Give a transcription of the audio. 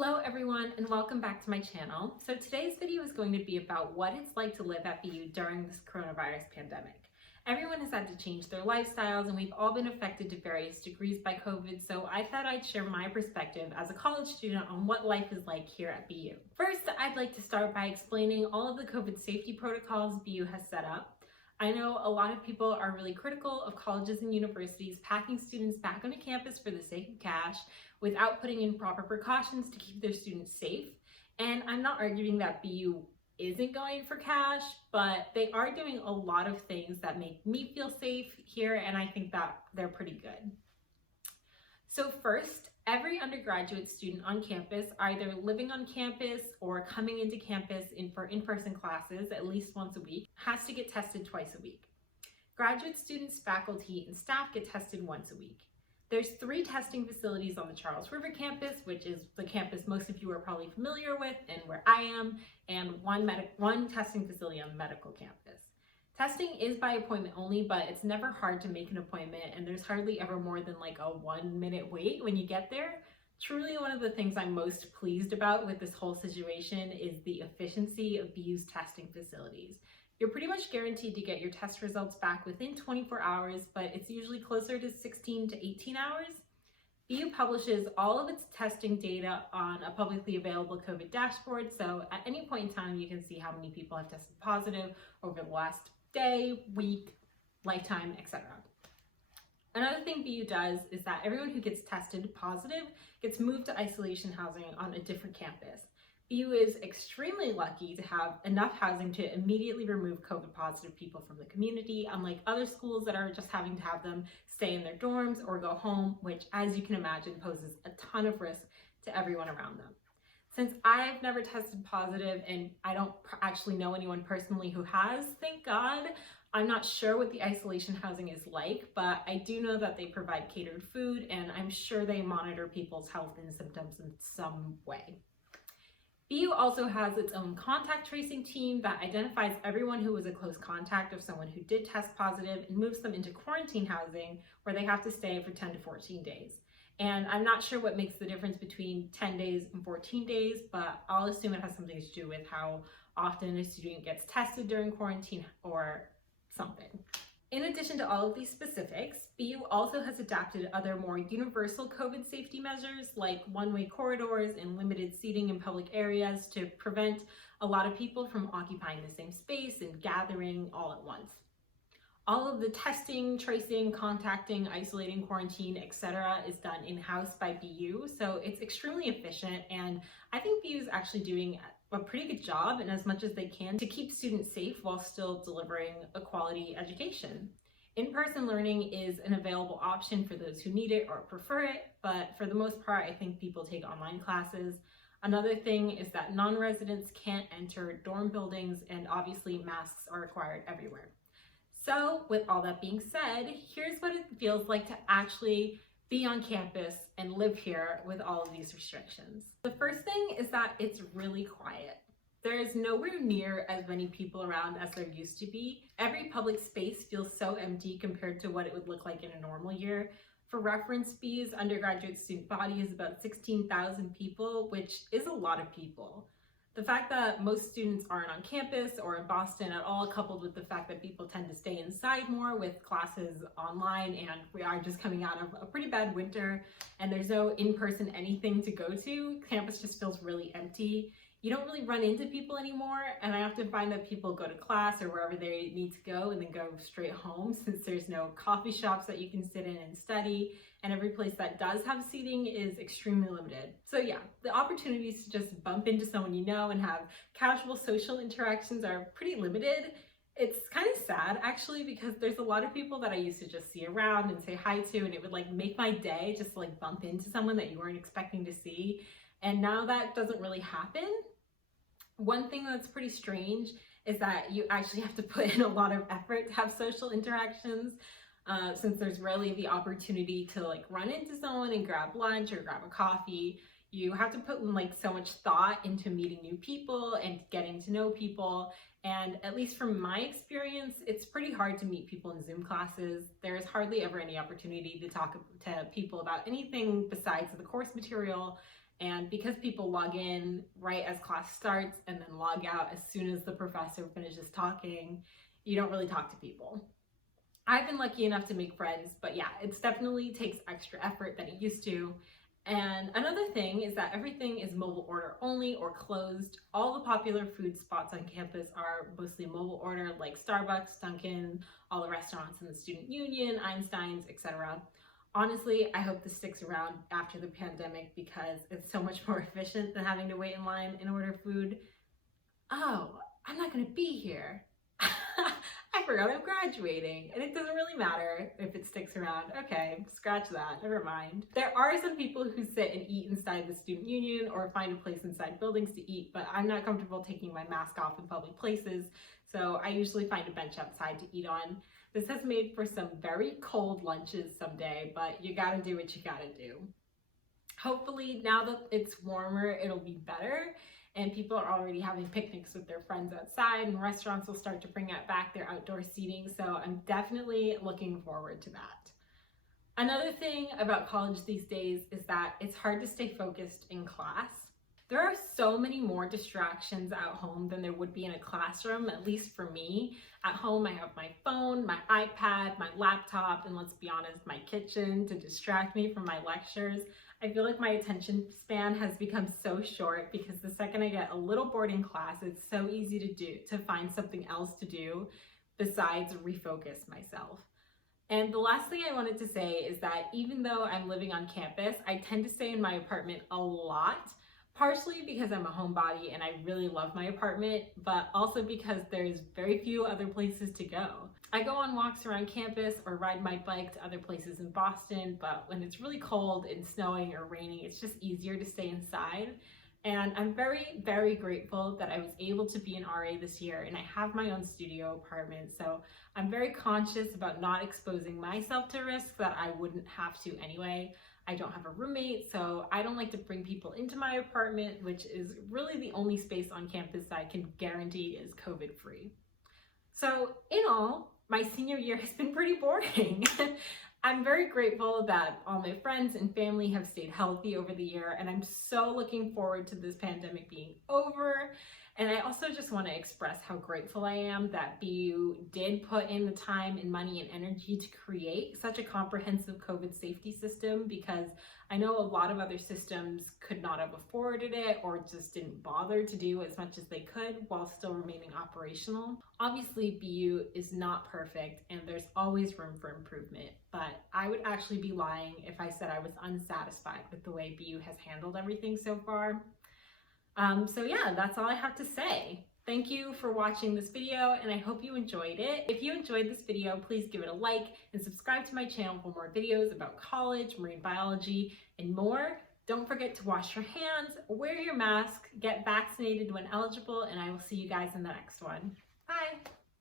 Hello everyone and welcome back to my channel. So today's video is going to be about what it's like to live at BU during this coronavirus pandemic. Everyone has had to change their lifestyles and we've all been affected to various degrees by COVID, so I thought I'd share my perspective as a college student on what life is like here at BU. First, I'd like to start by explaining all of the COVID safety protocols BU has set up. I know a lot of people are really critical of colleges and universities packing students back onto campus for the sake of cash without putting in proper precautions to keep their students safe. And I'm not arguing that BU isn't going for cash, but they are doing a lot of things that make me feel safe here, and I think that they're pretty good. So first, every undergraduate student on campus, either living on campus or coming into campus for in-person classes at least once a week, has to get tested twice a week. Graduate students, faculty, and staff get tested once a week. There's 3 testing facilities on the Charles River campus, which is the campus most of you are probably familiar with and where I am, and one testing facility on the medical campus. Testing is by appointment only, but it's never hard to make an appointment, and there's hardly ever more than like a 1-minute wait when you get there. Truly one of the things I'm most pleased about with this whole situation is the efficiency of BU's testing facilities. You're pretty much guaranteed to get your test results back within 24 hours, but it's usually closer to 16 to 18 hours. BU publishes all of its testing data on a publicly available COVID dashboard, so at any point in time you can see how many people have tested positive over the last day, week, lifetime, etc. Another thing BU does is that everyone who gets tested positive gets moved to isolation housing on a different campus. BU is extremely lucky to have enough housing to immediately remove COVID positive people from the community, unlike other schools that are just having to have them stay in their dorms or go home, which, as you can imagine, poses a ton of risk to everyone around them. Since I've never tested positive and I don't actually know anyone personally who has, thank God, I'm not sure what the isolation housing is like, but I do know that they provide catered food and I'm sure they monitor people's health and symptoms in some way. BU also has its own contact tracing team that identifies everyone who was a close contact of someone who did test positive and moves them into quarantine housing where they have to stay for 10 to 14 days. And I'm not sure what makes the difference between 10 days and 14 days, but I'll assume it has something to do with how often a student gets tested during quarantine or something. In addition to all of these specifics, BU also has adapted other more universal COVID safety measures like one-way corridors and limited seating in public areas to prevent a lot of people from occupying the same space and gathering all at once. All of the testing, tracing, contacting, isolating, quarantine, etc. is done in-house by BU, so it's extremely efficient, and I think BU is actually doing a pretty good job in as much as they can to keep students safe while still delivering a quality education. In-person learning is an available option for those who need it or prefer it, but for the most part, I think people take online classes. Another thing is that non-residents can't enter dorm buildings, and obviously masks are required everywhere. So with all that being said, here's what it feels like to actually be on campus and live here with all of these restrictions. The first thing is that it's really quiet. There is nowhere near as many people around as there used to be. Every public space feels so empty compared to what it would look like in a normal year. For reference, BU's undergraduate student body is about 16,000 people, which is a lot of people. The fact that most students aren't on campus or in Boston at all, coupled with the fact that people tend to stay inside more with classes online, and we are just coming out of a pretty bad winter and there's no in-person anything to go to, campus just feels really empty. You don't really run into people anymore, and I often find that people go to class or wherever they need to go and then go straight home since there's no coffee shops that you can sit in and study, and every place that does have seating is extremely limited. So yeah, the opportunities to just bump into someone you know and have casual social interactions are pretty limited. It's kind of sad actually, because there's a lot of people that I used to just see around and say hi to, and it would like make my day just to like bump into someone that you weren't expecting to see. And now that doesn't really happen. One thing that's pretty strange is that you actually have to put in a lot of effort to have social interactions, since there's rarely the opportunity to like run into someone and grab lunch or grab a coffee. You have to put like so much thought into meeting new people and getting to know people. And at least from my experience, it's pretty hard to meet people in Zoom classes. There's hardly ever any opportunity to talk to people about anything besides the course material. And because people log in right as class starts and then log out as soon as the professor finishes talking, you don't really talk to people. I've been lucky enough to make friends, but yeah, it definitely takes extra effort than it used to. And another thing is that everything is mobile order only or closed. All the popular food spots on campus are mostly mobile order, like Starbucks, Dunkin', all the restaurants in the Student Union, Einstein's, etc. Honestly, I hope this sticks around after the pandemic because it's so much more efficient than having to wait in line and order food. Oh, I'm not gonna be here. I forgot I'm graduating, and it doesn't really matter if it sticks around. Okay, scratch that, never mind. There are some people who sit and eat inside the Student Union or find a place inside buildings to eat, but I'm not comfortable taking my mask off in public places, so I usually find a bench outside to eat on. This has made for some very cold lunches someday, but you gotta do what you gotta do. Hopefully, now that it's warmer, it'll be better, and people are already having picnics with their friends outside, and restaurants will start to bring back their outdoor seating, so I'm definitely looking forward to that. Another thing about college these days is that it's hard to stay focused in class. There are so many more distractions at home than there would be in a classroom, at least for me. At home, I have my phone, my iPad, my laptop, and let's be honest, my kitchen to distract me from my lectures. I feel like my attention span has become so short because the second I get a little bored in class, it's so easy to find something else to do besides refocus myself. And the last thing I wanted to say is that even though I'm living on campus, I tend to stay in my apartment a lot. Partially because I'm a homebody and I really love my apartment, but also because there's very few other places to go. I go on walks around campus or ride my bike to other places in Boston, but when it's really cold and snowing or raining, it's just easier to stay inside. And I'm very, very grateful that I was able to be an RA this year and I have my own studio apartment. So I'm very conscious about not exposing myself to risks that I wouldn't have to anyway. I don't have a roommate, so I don't like to bring people into my apartment, which is really the only space on campus that I can guarantee is COVID-free. So in all, my senior year has been pretty boring. I'm very grateful that all my friends and family have stayed healthy over the year, and I'm so looking forward to this pandemic being over. And I also just want to express how grateful I am that BU did put in the time and money and energy to create such a comprehensive COVID safety system, because I know a lot of other systems could not have afforded it or just didn't bother to do as much as they could while still remaining operational. Obviously, BU is not perfect and there's always room for improvement, but I would actually be lying if I said I was unsatisfied with the way BU has handled everything so far. So yeah, that's all I have to say. Thank you for watching this video and I hope you enjoyed it. If you enjoyed this video, please give it a like and subscribe to my channel for more videos about college, marine biology, and more. Don't forget to wash your hands, wear your mask, get vaccinated when eligible, and I will see you guys in the next one. Bye!